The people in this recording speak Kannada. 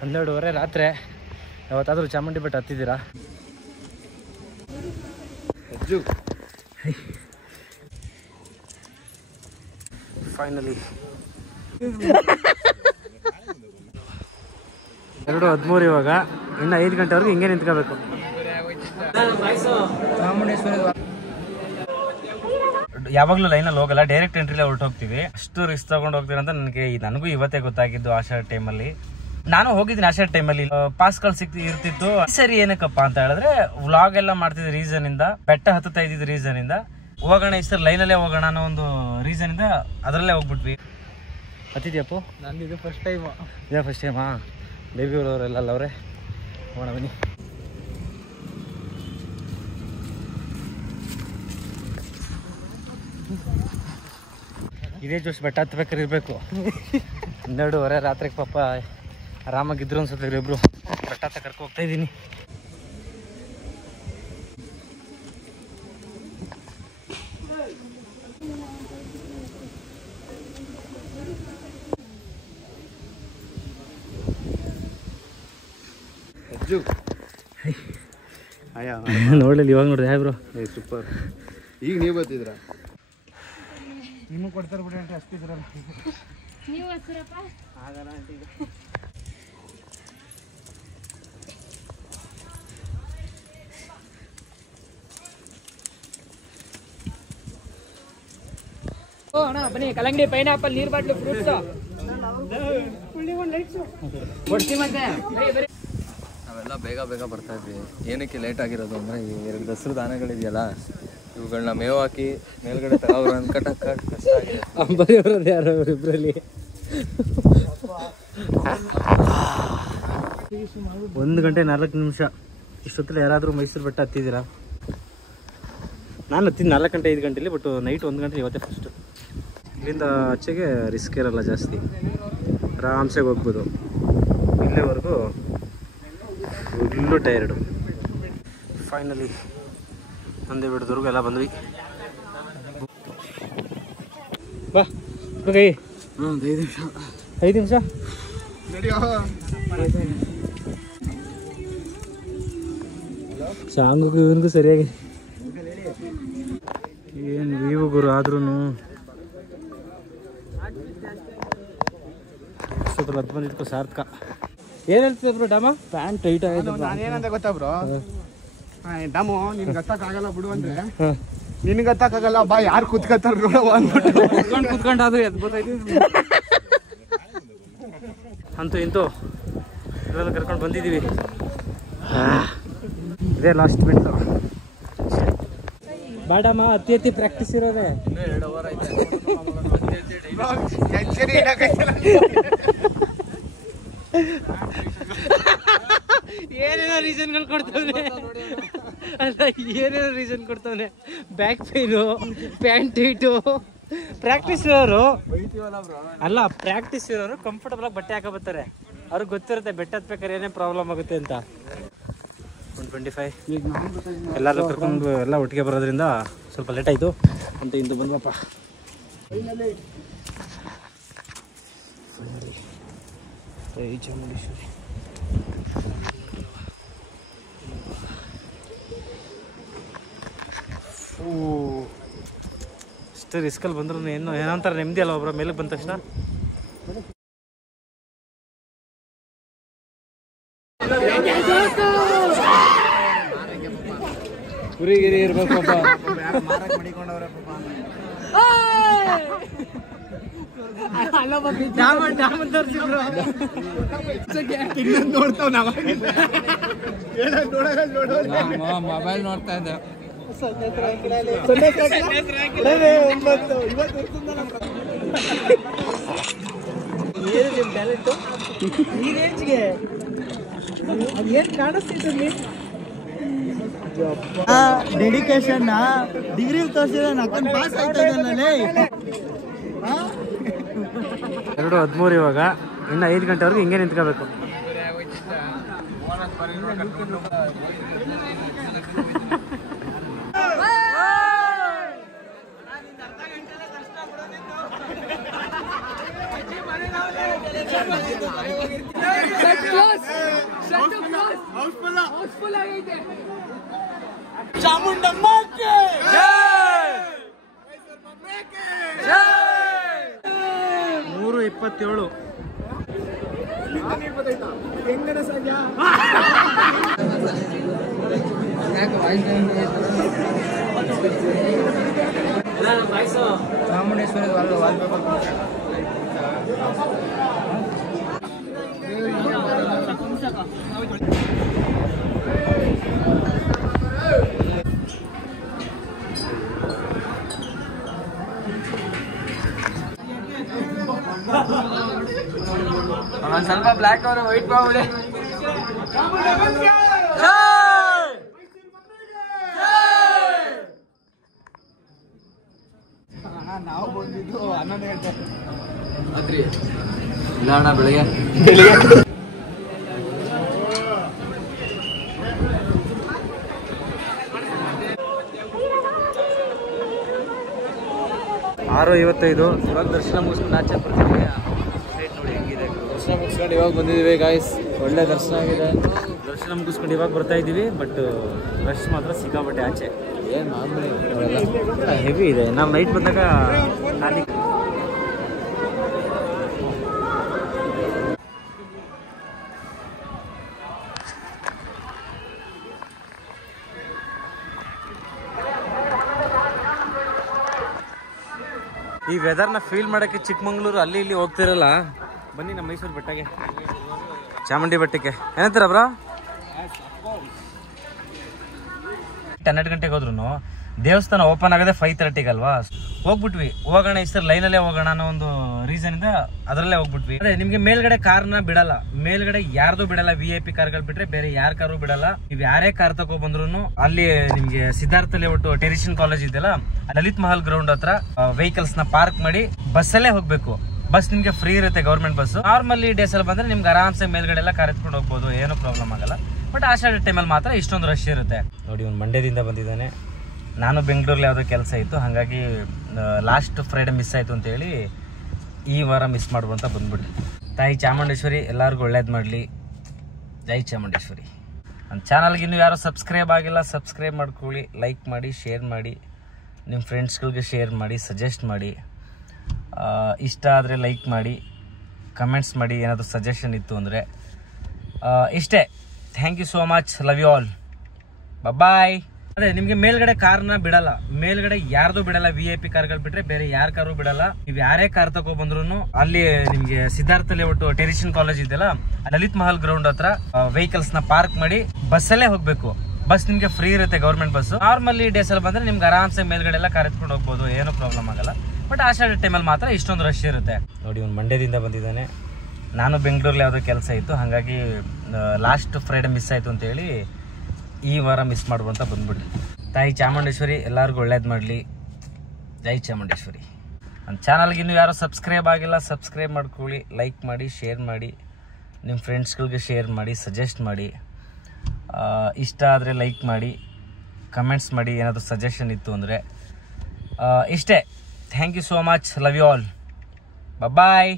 12:30 ರಾತ್ರಿ. ಯಾವತ್ತಾದರೂ ಚಾಮುಂಡಿ ಬೆಟ್ಟ ಹತ್ತಿದ್ದೀರಾ? ಫೈನಲಿ 2:13 ಇವಾಗ. ಇನ್ನು 5 ಗಂಟೆವರೆಗೂ ಹಿಂಗೆ ನಿಂತ್ಕೋಬೇಕು. ಯಾವಾಗಲೂ ಲೈನಲ್ಲಿ ಹೋಗಲ್ಲ, ಡೈರೆಕ್ಟ್ ಎಂಟ್ರಿಲೇ ಹೊರಟೋಗ್ತೀವಿ. ಅಷ್ಟು ರಿಸ್ಕ್ ತಗೊಂಡು ಹೋಗ್ತೀವಿ ಅಂತ ನನಗೂ ಇವತ್ತೇ ಗೊತ್ತಾಗಿದ್ದು. ಆಷಾಢ ಟೈಮಲ್ಲಿ ನಾನು ಹೋಗಿದ್ದೀನಿ. ಆಷಾಢ ಟೈಮಲ್ಲಿ ಪಾಸ್ಗಳು ಇರ್ತಿತ್ತು. ಸರಿ ಏನಕ್ಕಪ್ಪ ಅಂತ ಹೇಳಿದ್ರೆ ವ್ಲಾಗ್ ಎಲ್ಲ ಮಾಡ್ತಿದ್ದ ರೀಸನ್ ಇಂದ, ಬೆಟ್ಟ ಹತ್ತುತ್ತಾ ಇದ್ದಿದ್ದ ರೀಸನ್ ಇಂದ ಹೋಗೋಣ ಈ ಸರ್ ಲೈನಲ್ಲೇ ಹೋಗೋಣ ಅನ್ನೋ ಒಂದು ರೀಸನ್ ಇಂದ ಅದರಲ್ಲೇ ಹೋಗ್ಬಿಟ್ವಿ. ಹತ್ತಿದ್ಯಪ್ಪು? ನಂದಿದು ಫಸ್ಟ್ ಟೈಮ್. ಇದೇ ಫಸ್ಟ್ ಟೈಮಾ? ಬೇಬಿ ಅವರೆಲ್ಲ ಅವ್ರೆ ಹೋಗೋಣ ಬನ್ನಿ. ಇದೇ ಜೋಶ್ ಬೆಟ್ಟ ಹತ್ಬೇಕಾದ್ರೆ ಇರಬೇಕು. 12:30 ರಾತ್ರಿಗೆ ಪಾಪ ಆರಾಮಾಗಿದ್ರು ಅನ್ಸುತ್ತೆ ಇಬ್ಬರು. ಬೆಟ್ಟ ಹತ್ತ ಕರ್ಕೊ ಹೋಗ್ತಾ ಇದ್ದೀನಿ. ನೋಡಲಿ ಇವಾಗ ನೋಡ್ರಿ ಬ್ರೋ. ಸೂಪರ್. ಈಗ ನೀವು ಬರ್ತಿದ್ರ? ನಿಮಗೆ ಕೊಡ್ತಾರೆ ಬಿಡಿ ಅಂತ ಅಷ್ಟಿದ್ರಲ್ಲ ನೀವು ಹಸ್ರಪ್ಪ ಆಗಲ್ಲ ಆಂಟಿ. ಓ ಅಣ್ಣ ಬನ್ನಿ, ಕಲ್ಲಂಗಡಿ, ಪೈನಾಪಲ್, ನೀರು ಬಾಟ್ಲು, ಫ್ರೂಟ್ಸ್ ನಾವೆಲ್ಲ ಬೇಗ ಬೇಗ ಬರ್ತಾ ಇದ್ವಿ. ಏನಕ್ಕೆ ಲೇಟ್ ಆಗಿರೋದು ಅಂದರೆ ಈ 2 ದಸರದ ಆನೆಗಳಿದೆಯಲ್ಲ, ಇವುಗಳನ್ನ ಮೇವು ಹಾಕಿ ಮೇಲ್ಗಡೆ ತಗೋರು ಅನ್ಕಟ್ಟಕ್ಕೆ ಕಷ್ಟ ಆಗಿದೆ. ಅಂಬರಿಯವ್ರದ್ದು ಯಾರು ಇಬ್ಬರಲ್ಲಿ? 1 ಗಂಟೆ 4 ನಿಮಿಷ. ಇಷ್ಟೊತ್ತಲ್ಲಿ ಯಾರಾದರೂ ಮೈಸೂರು ಬೆಟ್ಟ ಹತ್ತಿದ್ದೀರಾ? ನಾನು ಹತ್ತಿದ್ದು 4 ಗಂಟೆ 5 ಗಂಟೆಲಿ, ಬಟ್ ನೈಟ್ 1 ಗಂಟೆ ಇವತ್ತೇ ಫಸ್ಟು. ಇಲ್ಲಿಂದ ಆಚೆಗೆ ರಿಸ್ಕ್ ಇರಲ್ಲ ಜಾಸ್ತಿ, ಆರಾಮ್ಸೆಗೆ ಹೋಗ್ಬೋದು. ಇಲ್ಲಿವರೆಗೂ ಫುಲ್ಲು ಟೈರ್ಡು. ಫೈನಲಿ ನಂದೇ ಬಿಡೋದ್ವರೆಗೂ ಎಲ್ಲ ಬಂದ್ವಿ. ಬಾ ಕೈ 5 ನಿಮಿಷ ಸಾಂಗಿಗೂ ಇವನಿಗೂ ಸರಿಯಾಗಿ ಏನು ವೀವು ಗುರು. ಆದ್ರೂ ಸ್ವಲ್ಪ ಹತ್ತು ಬಂದಿದ್ಕೋ ಸಾರ್ಥಕ. ಏನು ಹೇಳ್ತಿದ್ದೆ ಬ್ರೋ ಡಾಮ? ಪ್ಯಾಂಟ್ ಟೈಟ್ ಆಗಿದೆ. ನಾನೇನಂತ ಗೊತ್ತಾ ಬ್ರೋ, ಡಾಮು ನಿನ್ಗೆ ಹತ್ತಕ್ಕಾಗಲ್ಲ ಬಿಡು ಅಂದ್ರೆ, ನಿನ್ಗೆ ಹತ್ತಕ್ಕಾಗಲ್ಲ ಬಾ ಯಾರು ಕುತ್ಕೊತಾರ ನೋಡವ ಅಂದ್ಬಿಟ್ಟು ಕುತ್ಕೊಂಡಾದ್ರೆ ಅಂತೂ ಇಂತೂ ಎಲ್ಲ ಕರ್ಕೊಂಡು ಬಂದಿದ್ದೀವಿ. ಇದೇ ಲಾಸ್ಟ್ ಬಿಟ್ಟು ಬಾಡಮ್ಮ ಅತಿ ಪ್ರಾಕ್ಟೀಸ್ ಇರೋದೆ. ಏನೇನೋ ರೀಸನ್ಗಳು ಕೊಡ್ತಾನೆ ಅಲ್ಲ, ಏನೇನೋ ರೀಸನ್ ಕೊಡ್ತಾನೆ. Back pain, pant tight. Practice ಇರೋರು ಅಲ್ಲ, ಪ್ರಾಕ್ಟೀಸ್ ಇರೋರು ಕಂಫರ್ಟಬಲ್ ಆಗಿ ಬಟ್ಟೆ ಹಾಕೋಬರ್ತಾರೆ. ಅವ್ರಿಗೆ ಗೊತ್ತಿರುತ್ತೆ ಬೆಟ್ಟ ಹತ್ಬೇಕಾದ್ರೆ ಏನೇ ಪ್ರಾಬ್ಲಮ್ ಆಗುತ್ತೆ ಅಂತ. 125 ಎಲ್ಲರೂ ಕರ್ಕೊಂಡು ಎಲ್ಲ ಒಟ್ಟಿಗೆ ಬರೋದ್ರಿಂದ ಸ್ವಲ್ಪ ಲೇಟ್ ಆಯಿತು ಅಂತ ಇಂದು ಬಂದ್ವಪ್ಪ. ಚಾಮುಂಡೇಶ್ವರಿ ಇಷ್ಟು ರಿಸ್ಕಲ್ಲಿ ಬಂದ್ರು ಏನಂತಾರ ನೆಮ್ಮದಿ ಅಲ್ಲ ಒಬ್ಬರ ಮೇಲಕ್ಕೆ ಬಂದ ತಕ್ಷಣ. ಗುರಿಗಿರಿ ಇರ್ಬೇಕು ನೋಡ್ತಾವ್ ನಾವ ಮೊಬೈಲ್ ನೋಡ್ತಾ ಇದ್ದೆ. ಏನ್ ಕಾಣಿಸ್ತಿದ್ದಲ್ಲಿ ಡೆಡಿಕೇಶನ್ ಡಿಗ್ರಿ ತೋರಿಸಿದ್ರೆ ನಕ್ಕೊಂಡು ಪಾಸ್ ಆಗ್ತಾ ಇದ್ದಲ್ಲೇ. 2:13 ಇವಾಗ. ಇನ್ನು 5 ಗಂಟೆವರೆಗೂ ಹಿಂಗೆ ನಿಂತ್ಕೋಬೇಕು. ಹೌಸ್ಫುಲ್ ಆಗೈತೆ. ಚಾಮುಂಡಮ್ಮಕ್ಕೆ 3:27 ಹೆಂಗನ ಸಾಧ್ಯ? ಚಾಮುಂಡೇಶ್ವರಿ ಸ್ವಲ್ಪ ಬ್ಲ್ಯಾಕ್ ಅವರ ವೈಟ್ ಬಾವುಡೆ. ನಾವು ಬಂದಿದ್ದು 11 ಗಂಟೆ ರಾತ್ರಿ ಇಲ್ಲ ಅಣ್ಣ, ಬೆಳಿಗ್ಗೆ 6:55. ಇವಾಗ ದರ್ಶನ ಮುಗಿಸ್ಕೊಂಡು ಆಚೆ ಬರ್ತೀವಿ. ಸೈಡ್ ನೋಡಿ ಹೆಂಗಿದೆ. ದರ್ಶನ ಮುಗಿಸ್ಕೊಂಡು ಇವಾಗ ಬಂದಿದ್ದೀವಿ ಗಾಯ್ಸ್. ಒಳ್ಳೆ ದರ್ಶನ ಆಗಿದೆ. ದರ್ಶನ ಮುಗಿಸ್ಕೊಂಡು ಇವಾಗ ಬರ್ತಾ ಇದ್ದೀವಿ. ಬಟ್ ರಶ್ ಮಾತ್ರ ಸಿಕ್ಕಾಪಟ್ಟೆ ಆಚೆ. ಏನು ಮಾಮೂಲಿ ಹೆವಿ ಇದೆ. ನಾವು ನೈಟ್ ಬಂದಾಗ ಖಾಲಿ. ಈ ವೆದರ್ನ ಫೀಲ್ ಮಾಡೋಕ್ಕೆ ಚಿಕ್ಕಮಂಗ್ಳೂರು ಅಲ್ಲಿ ಇಲ್ಲಿ ಹೋಗ್ತಿರಲ್ಲ, ಬನ್ನಿ ನಮ್ಮ ಮೈಸೂರು ಬೆಟ್ಟಕ್ಕೆ, ಚಾಮುಂಡಿ ಬೆಟ್ಟಕ್ಕೆ. ಏನಂತೀರ ಬ್ರೋ? 12 ಗಂಟೆಗೆ ಹೋದ್ರು ದೇವಸ್ಥಾನ ಓಪನ್ ಆಗದೆ 5:30 ಅಲ್ವಾ. ಹೋಗ್ಬಿಟ್ವಿ. ಹೋಗೋಣ ಈ ಸರ್ ಲೈನಲ್ಲೇ ಹೋಗೋಣ ಅನ್ನೋ ಒಂದು ರೀಸನ್ ಇಂದ ಅದರಲ್ಲೇ ಹೋಗ್ಬಿಟ್ವಿ. ಅದೇ ನಿಮ್ಗೆ ಮೇಲ್ಗಡೆ ಕಾರ್ನ ಬಿಡಲ್ಲ, ಮೇಲ್ಗಡೆ ಯಾರ್ದು ಬಿಡಲ್ಲ. VIP ಕಾರ್ಗಳು ಬಿಟ್ರೆ ಬೇರೆ ಯಾರ ಕಾರು ಬಿಡಲ್ಲ. ನೀವ್ ಯಾರೇ ಕಾರ್ ತಗೋ ಬಂದ್ರು ಅಲ್ಲಿ ನಿಮ್ಗೆ ಸಿದ್ಧಾರ್ಥ ಲೇಔಟ್ ಟೆರಿಷನ್ ಕಾಲೇಜ್ ಇದೆಯಲ್ಲ, ಲಲಿತ್ ಮಹಲ್ ಗ್ರೌಂಡ್ ಹತ್ರ ವೆಹಿಕಲ್ಸ್ ನ ಪಾರ್ಕ್ ಮಾಡಿ ಬಸ್ಸಲ್ಲೇ ಹೋಗ್ಬೇಕು. ಬಸ್ ನಿಮ್ಗೆ ಫ್ರೀ ಇರುತ್ತೆ, ಗೌರ್ಮೆಂಟ್ ಬಸ್. ನಾರ್ಮಲಿ ಡೇಸ್ ಅಲ್ಲಿ ಬಂದ್ರೆ ನಿಮ್ಗೆ ಆರಾಮ್ಸೆ ಮೇಲ್ಗಡೆ ಎಲ್ಲ ಕಾರ್ ಎತ್ಕೊಂಡು ಹೋಗ್ಬೋದು, ಏನೂ ಪ್ರಾಬ್ಲಮ್ ಆಗಲ್ಲ. ಬಟ್ ಆಷಾಢ ಟೈಮಲ್ಲಿ ಮಾತ್ರ ಇಷ್ಟೊಂದು ರಶ್ ಇರುತ್ತೆ. ನೋಡಿ, ಅವ್ನು ಮಂಡ್ಯದಿಂದ ಬಂದಿದ್ದಾನೆ. ನಾನು ಬೆಂಗಳೂರಲ್ಲಿ ಯಾವುದೋ ಕೆಲಸ ಇತ್ತು, ಹಾಗಾಗಿ ಲಾಸ್ಟ್ ಫ್ರೈಡೆ ಮಿಸ್ ಆಯಿತು ಅಂತೇಳಿ ಈ ವಾರ ಮಿಸ್ ಮಾಡುವಂತ ಬಂದ್ಬಿಡಿ. ತಾಯಿ ಚಾಮುಂಡೇಶ್ವರಿ ಎಲ್ಲರಿಗೂ ಒಳ್ಳೇದು ಮಾಡಲಿ. ಜೈ ಚಾಮುಂಡೇಶ್ವರಿ. ನನ್ನ ಚಾನಲ್ಗೆ ಇನ್ನೂ ಯಾರೋ ಸಬ್ಸ್ಕ್ರೈಬ್ ಆಗಿಲ್ಲ, ಸಬ್ಸ್ಕ್ರೈಬ್ ಮಾಡ್ಕೊಳ್ಳಿ, ಲೈಕ್ ಮಾಡಿ, ಶೇರ್ ಮಾಡಿ, ನಿಮ್ಮ ಫ್ರೆಂಡ್ಸ್ಗಳಿಗೆ ಶೇರ್ ಮಾಡಿ, ಸಜೆಸ್ಟ್ ಮಾಡಿ. ಇಷ್ಟ ಆದರೆ ಲೈಕ್ ಮಾಡಿ, ಕಮೆಂಟ್ಸ್ ಮಾಡಿ, ಏನಾದರೂ ಸಜೆಷನ್ ಇತ್ತು ಅಂದರೆ. ಇಷ್ಟೇ. Thank you so much. Love you all. Bye. ಅದೇ ನಿಮ್ಗೆ ಮೇಲ್ಗಡೆ ಕಾರ್ನ ಬಿಡಲ್ಲ, ಮೇಲ್ಗಡೆ ಯಾರ್ದು ಬಿಡಲ್ಲ. VIP ಕಾರ್ಗಳು ಬಿಟ್ರೆ ಬೇರೆ ಯಾರ ಕಾರು ಬಿಡಲ್ಲ. ನೀವ್ ಯಾರೇ ಕಾರ್ ತಗೋ ಬಂದ್ರು ಅಲ್ಲಿ ನಿಮ್ಗೆ ಸಿದ್ಧಾರ್ಥ ಲೇಔಟ್ ಟೆರಿಷನ್ ಕಾಲೇಜ್ ಇದೆಯಲ್ಲ, ಲಲಿತ್ ಮಹಲ್ ಗ್ರೌಂಡ್ ಹತ್ರ ವೆಹಿಕಲ್ಸ್ ನ ಪಾರ್ಕ್ ಮಾಡಿ ಬಸ್ಸಲ್ಲೇ ಹೋಗ್ಬೇಕು. ಬಸ್ ನಿಮ್ಗೆ ಫ್ರೀ ಇರುತ್ತೆ, ಗೌರ್ಮೆಂಟ್ ಬಸ್. ನಾರ್ಮಲಿ ಡೇಸ್ ಅಲ್ಲಿ ಬಂದ್ರೆ ನಿಮ್ಗೆ ಆರಾಮ್ಸೆ ಮೇಲ್ಗಡೆ ಎಲ್ಲ ಕಾರ್ ಎತ್ಕೊಂಡು ಹೋಗ್ಬೋದು, ಏನೂ ಪ್ರಾಬ್ಲಮ್ ಆಗಲ್ಲ. ಬಟ್ ಆಷಾಢ ಟೈಮಲ್ಲಿ ಮಾತ್ರ ಇಷ್ಟೊಂದು ರಶ್ ಇರುತ್ತೆ. ನೋಡಿ, ಅವ್ನು ಮಂಡ್ಯದಿಂದ ಬಂದಿದ್ದಾನೆ. ನಾನು ಬೆಂಗಳೂರಲ್ಲಿ ಯಾವುದೋ ಕೆಲಸ ಇತ್ತು, ಹಾಗಾಗಿ ಲಾಸ್ಟ್ ಫ್ರೈಡೆ ಮಿಸ್ ಆಯಿತು ಅಂತೇಳಿ ಈ ವಾರ ಮಿಸ್ ಮಾಡುವಂತ ಬಂದ್ಬಿಡಿ. ತಾಯಿ ಚಾಮುಂಡೇಶ್ವರಿ ಎಲ್ಲರಿಗೂ ಒಳ್ಳೇದು ಮಾಡಲಿ. ಜೈ ಚಾಮುಂಡೇಶ್ವರಿ. ನನ್ನ ಚಾನಲ್ಗೆ ಇನ್ನೂ ಯಾರೋ ಸಬ್ಸ್ಕ್ರೈಬ್ ಆಗಿಲ್ಲ, ಸಬ್ಸ್ಕ್ರೈಬ್ ಮಾಡ್ಕೊಳ್ಳಿ, ಲೈಕ್ ಮಾಡಿ, ಶೇರ್ ಮಾಡಿ, ನಿಮ್ಮ ಫ್ರೆಂಡ್ಸ್ಗಳಿಗೆ ಶೇರ್ ಮಾಡಿ, ಸಜೆಸ್ಟ್ ಮಾಡಿ. ಇಷ್ಟ ಆದರೆ ಲೈಕ್ ಮಾಡಿ, ಕಮೆಂಟ್ಸ್ ಮಾಡಿ, ಏನಾದರೂ ಸಜೆಷನ್ ಇತ್ತು ಅಂದರೆ. ಇಷ್ಟೇ. Thank you so much. Love you all. Bye.